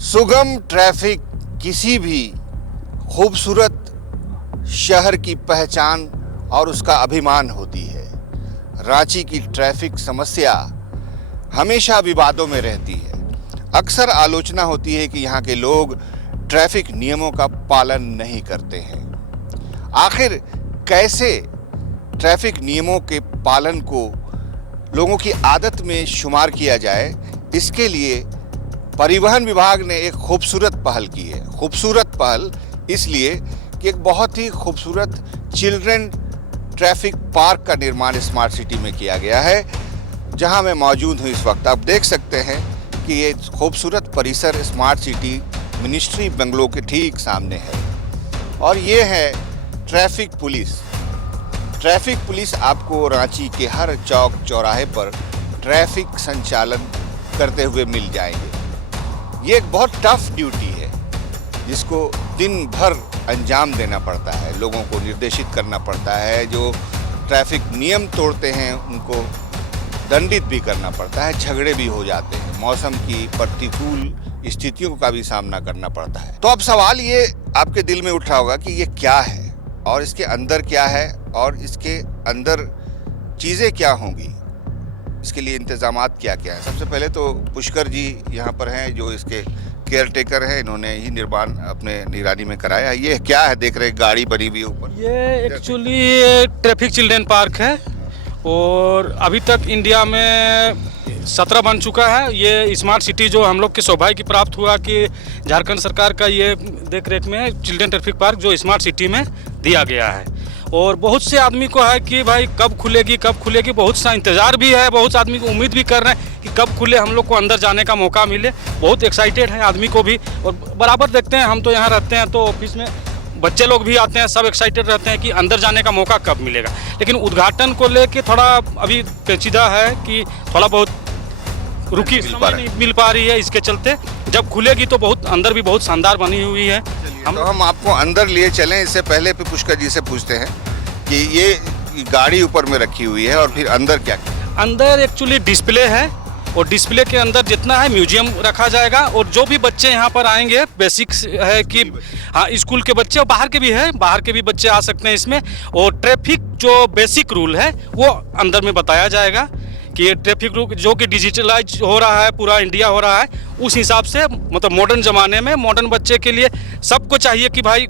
सुगम ट्रैफिक किसी भी खूबसूरत शहर की पहचान और उसका अभिमान होती है। रांची की ट्रैफिक समस्या हमेशा विवादों में रहती है। अक्सर आलोचना होती है कि यहाँ के लोग ट्रैफिक नियमों का पालन नहीं करते हैं। आखिर कैसे ट्रैफिक नियमों के पालन को लोगों की आदत में शुमार किया जाए, इसके लिए परिवहन विभाग ने एक खूबसूरत पहल की है। खूबसूरत पहल इसलिए कि एक बहुत ही खूबसूरत चिल्ड्रन ट्रैफिक पार्क का निर्माण स्मार्ट सिटी में किया गया है, जहां मैं मौजूद हूं इस वक्त। आप देख सकते हैं कि ये खूबसूरत परिसर स्मार्ट सिटी मिनिस्ट्री बंगलो के ठीक सामने है। और ये है ट्रैफिक पुलिस। ट्रैफिक पुलिस आपको रांची के हर चौक चौराहे पर ट्रैफिक संचालन करते हुए मिल जाएंगे। ये एक बहुत टफ ड्यूटी है जिसको दिन भर अंजाम देना पड़ता है, लोगों को निर्देशित करना पड़ता है। जो ट्रैफिक नियम तोड़ते हैं उनको दंडित भी करना पड़ता है, झगड़े भी हो जाते हैं, मौसम की प्रतिकूल स्थितियों का भी सामना करना पड़ता है। तो अब सवाल ये आपके दिल में उठ रहा होगा कि ये क्या है और इसके अंदर क्या है और इसके अंदर चीज़ें क्या होंगी, इसके लिए इंतजामात क्या क्या है। सबसे पहले तो पुष्कर जी यहाँ पर हैं जो इसके केयर टेकर हैं। इन्होंने ही निर्माण अपने निगरानी में कराया। ये क्या है, देख रहे गाड़ी बनी हुई ऊपर? ये एक्चुअली ट्रैफिक चिल्ड्रन पार्क है और अभी तक इंडिया में 17 बन चुका है। ये स्मार्ट सिटी जो हम लोग के सौभाग्य प्राप्त हुआ कि झारखंड सरकार का ये देख रेख में चिल्ड्रन ट्रैफिक पार्क जो स्मार्ट सिटी में दिया गया है। और बहुत से आदमी को है कि भाई कब खुलेगी कब खुलेगी, बहुत सा इंतज़ार भी है, बहुत आदमी को उम्मीद भी कर रहे हैं कि कब खुले, हम लोग को अंदर जाने का मौका मिले। बहुत एक्साइटेड है आदमी को भी। और बराबर देखते हैं, हम तो यहाँ रहते हैं तो ऑफिस में बच्चे लोग भी आते हैं, सब एक्साइटेड रहते हैं कि अंदर जाने का मौका कब मिलेगा। लेकिन उद्घाटन को लेके थोड़ा अभी पेचीदा है कि थोड़ा बहुत रुकी समय नहीं मिल पा रही है। इसके चलते जब खुलेगी तो बहुत अंदर भी बहुत शानदार बनी हुई है। हम आपको अंदर लिए चलें। इससे पहले पुष्कर जी से पूछते हैं कि ये गाड़ी ऊपर में रखी हुई है और फिर अंदर क्या? अंदर एक्चुअली डिस्प्ले है और डिस्प्ले के अंदर जितना है म्यूजियम रखा जाएगा। और जो भी बच्चे यहाँ पर आएंगे, बेसिक्स है कि हाँ स्कूल के बच्चे और बाहर के भी हैं, बाहर के भी बच्चे आ सकते हैं इसमें। और ट्रैफिक जो बेसिक रूल है वो अंदर में बताया जाएगा कि ये ट्रैफिक रूल जो कि डिजिटलाइज हो रहा है, पूरा इंडिया हो रहा है, उस हिसाब से मतलब मॉडर्न ज़माने में मॉडर्न बच्चे के लिए सबको चाहिए कि भाई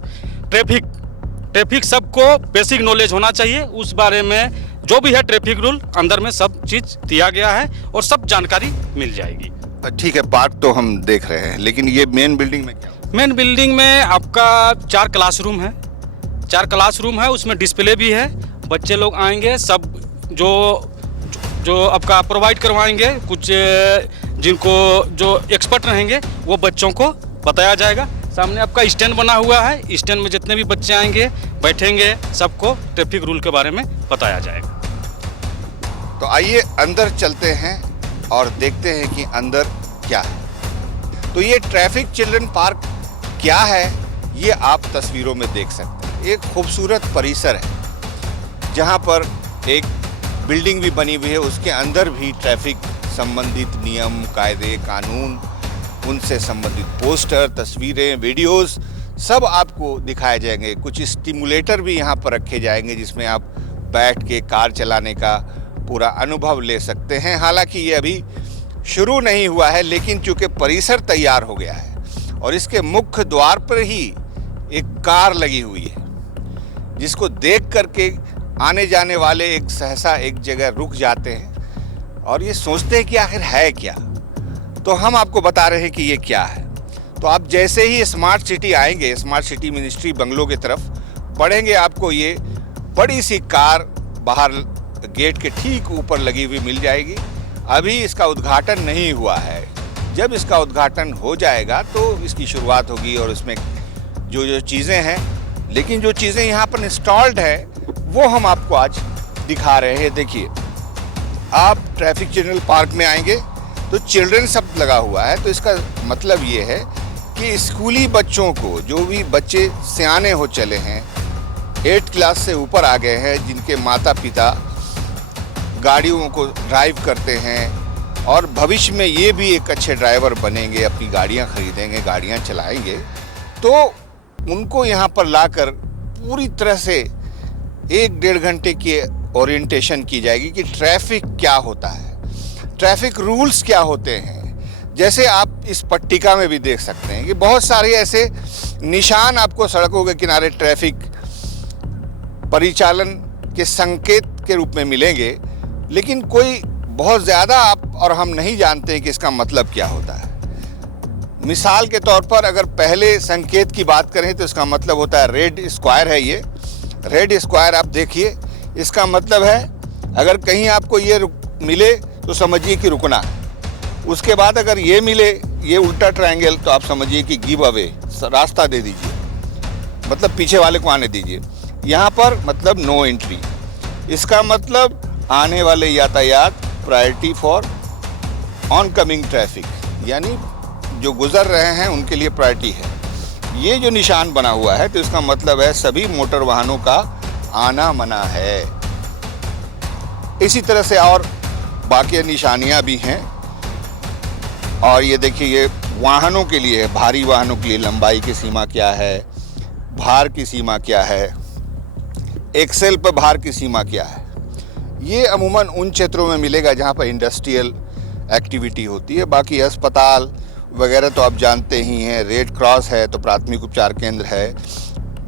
ट्रैफिक सबको बेसिक नॉलेज होना चाहिए। उस बारे में जो भी है ट्रैफिक रूल अंदर में सब चीज़ दिया गया है और सब जानकारी मिल जाएगी। ठीक है, पार्क तो हम देख रहे हैं, लेकिन ये मेन बिल्डिंग में क्या? मेन बिल्डिंग में आपका 4 क्लासरूम है। 4 क्लासरूम है, उसमें डिस्प्ले भी है। बच्चे लोग आएंगे, सब जो आपका प्रोवाइड करवाएंगे, कुछ जिनको जो एक्सपर्ट रहेंगे वो बच्चों को बताया जाएगा। सामने आपका स्टैंड बना हुआ है, स्टैंड में जितने भी बच्चे आएंगे बैठेंगे, सबको ट्रैफिक रूल के बारे में बताया जाएगा। तो आइए अंदर चलते हैं और देखते हैं कि अंदर क्या है। तो ये ट्रैफिक चिल्ड्रन पार्क क्या है ये आप तस्वीरों में देख सकते हैं। एक खूबसूरत परिसर है जहाँ पर एक बिल्डिंग भी बनी हुई है, उसके अंदर भी ट्रैफिक संबंधित नियम, कायदे, कानून, उनसे संबंधित पोस्टर, तस्वीरें, वीडियोस सब आपको दिखाए जाएंगे। कुछ स्टिमुलेटर भी यहाँ पर रखे जाएंगे जिसमें आप बैठ के कार चलाने का पूरा अनुभव ले सकते हैं। हालांकि ये अभी शुरू नहीं हुआ है, लेकिन चूंकि परिसर तैयार हो गया है और इसके मुख्य द्वार पर ही एक कार लगी हुई है जिसको देख करके आने जाने वाले एक सहसा एक जगह रुक जाते हैं और ये सोचते हैं कि आखिर है क्या। तो हम आपको बता रहे हैं कि ये क्या है। तो आप जैसे ही स्मार्ट सिटी आएंगे, स्मार्ट सिटी मिनिस्ट्री बंगलो की तरफ बढ़ेंगे, आपको ये बड़ी सी कार बाहर गेट के ठीक ऊपर लगी हुई मिल जाएगी। अभी इसका उद्घाटन नहीं हुआ है। जब इसका उद्घाटन हो जाएगा तो इसकी शुरुआत होगी और इसमें जो चीज़ें हैं, लेकिन जो चीज़ें यहाँ पर इंस्टॉल्ड है वो हम आपको आज दिखा रहे हैं। देखिए, आप ट्रैफिक चिल्ड्रन पार्क में आएंगे तो चिल्ड्रन शब्द लगा हुआ है, तो इसका मतलब ये है कि स्कूली बच्चों को, जो भी बच्चे सियाने हो चले हैं, 8 क्लास से ऊपर आ गए हैं, जिनके माता पिता गाड़ियों को ड्राइव करते हैं, और भविष्य में ये भी एक अच्छे ड्राइवर बनेंगे, अपनी गाड़ियां खरीदेंगे, गाड़ियां चलाएंगे, तो उनको यहाँ पर लाकर पूरी तरह से 1-1.5 घंटे की ओरिएंटेशन की जाएगी कि ट्रैफिक क्या होता है, ट्रैफिक रूल्स क्या होते हैं। जैसे आप इस पट्टिका में भी देख सकते हैं कि बहुत सारे ऐसे निशान आपको सड़कों के किनारे ट्रैफिक परिचालन के संकेत के रूप में मिलेंगे, लेकिन कोई बहुत ज़्यादा आप और हम नहीं जानते हैं कि इसका मतलब क्या होता है। मिसाल के तौर पर अगर पहले संकेत की बात करें तो इसका मतलब होता है रेड स्क्वायर है। ये रेड स्क्वायर आप देखिए, इसका मतलब है अगर कहीं आपको ये मिले तो समझिए कि रुकना। उसके बाद अगर ये मिले, ये उल्टा ट्रायंगल, तो आप समझिए कि गिव अवे, रास्ता दे दीजिए, मतलब पीछे वाले को आने दीजिए। यहाँ पर मतलब नो एंट्री, इसका मतलब आने वाले यातायात priority for on coming traffic, यानी जो गुजर रहे हैं उनके लिए प्रायोरिटी है। ये जो निशान बना हुआ है तो इसका मतलब है सभी मोटर वाहनों का आना मना है। इसी तरह से और बाकी निशानियां भी हैं। और ये देखिए, ये वाहनों के लिए है, भारी वाहनों के लिए लंबाई की सीमा क्या है, भार की सीमा क्या है, एक्सेल पर भार की सीमा क्या है। ये अमूमन उन क्षेत्रों में मिलेगा जहाँ पर इंडस्ट्रियल एक्टिविटी होती है। बाकी अस्पताल वगैरह तो आप जानते ही हैं, रेड क्रॉस है तो प्राथमिक उपचार केंद्र है।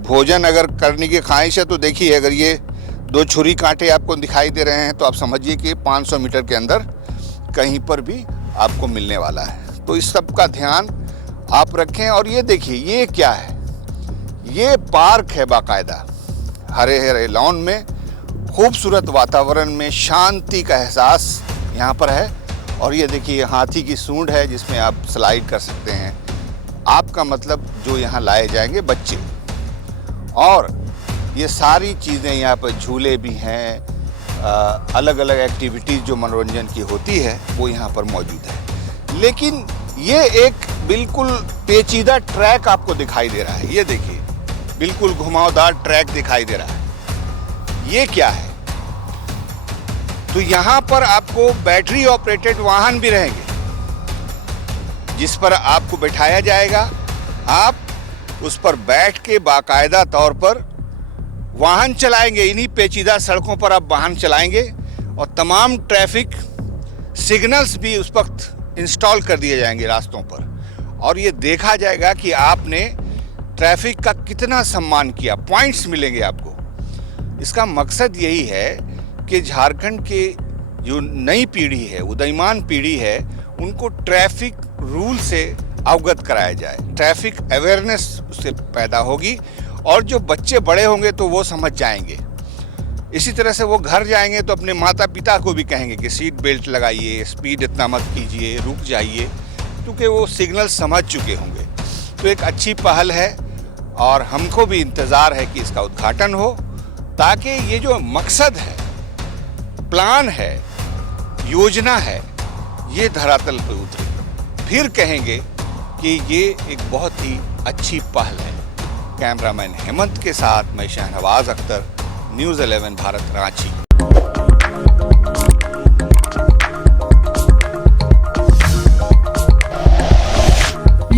भोजन अगर करने की ख्वाहिश है तो देखिए, अगर ये 2 छुरी कांटे आपको दिखाई दे रहे हैं तो आप समझिए कि 500 मीटर के अंदर कहीं पर भी आपको मिलने वाला है। तो इस सब का ध्यान आप रखें। और ये देखिए, ये क्या है, ये पार्क है बाकायदा, हरे हरे लॉन में, खूबसूरत वातावरण में शांति का एहसास यहाँ पर है। और ये देखिए, हाथी की सूंड है जिसमें आप स्लाइड कर सकते हैं। आपका मतलब जो यहाँ लाए जाएंगे बच्चे, और ये सारी चीज़ें यहाँ पर, झूले भी हैं, अलग अलग एक्टिविटीज़ जो मनोरंजन की होती है वो यहाँ पर मौजूद है। लेकिन ये एक बिल्कुल पेचीदा ट्रैक आपको दिखाई दे रहा है। ये देखिए, बिल्कुल घुमावदार ट्रैक दिखाई दे रहा है। ये क्या है? तो यहाँ पर आपको बैटरी ऑपरेटेड वाहन भी रहेंगे जिस पर आपको बैठाया जाएगा। आप उस पर बैठ के बाकायदा तौर पर वाहन चलाएंगे। इन्हीं पेचीदा सड़कों पर आप वाहन चलाएंगे और तमाम ट्रैफिक सिग्नल्स भी उस वक्त इंस्टॉल कर दिए जाएंगे रास्तों पर, और ये देखा जाएगा कि आपने ट्रैफिक का कितना सम्मान किया, पॉइंट्स मिलेंगे आपको। इसका मकसद यही है कि झारखंड के जो नई पीढ़ी है, उदयमान पीढ़ी है, उनको ट्रैफिक रूल से अवगत कराया जाए, ट्रैफिक अवेयरनेस उससे पैदा होगी, और जो बच्चे बड़े होंगे तो वो समझ जाएंगे। इसी तरह से वो घर जाएंगे तो अपने माता पिता को भी कहेंगे कि सीट बेल्ट लगाइए, स्पीड इतना मत कीजिए, रुक जाइए, क्योंकि वो सिग्नल समझ चुके होंगे। तो एक अच्छी पहल है और हमको भी इंतज़ार है कि इसका उद्घाटन हो, ताकि ये जो मकसद है, प्लान है, योजना है, ये धरातल पर उतरे, फिर कहेंगे कि ये एक बहुत ही अच्छी पहल है। कैमरामैन हेमंत के साथ मैं Shahnawaz Akhtar, news 11 Bharat, Ranchi.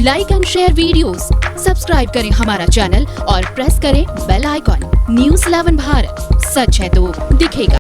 Like and share videos, subscribe करें हमारा चैनल और प्रेस करें बेल आइकॉन। न्यूज़ 11 भारत, सच है तो दिखेगा।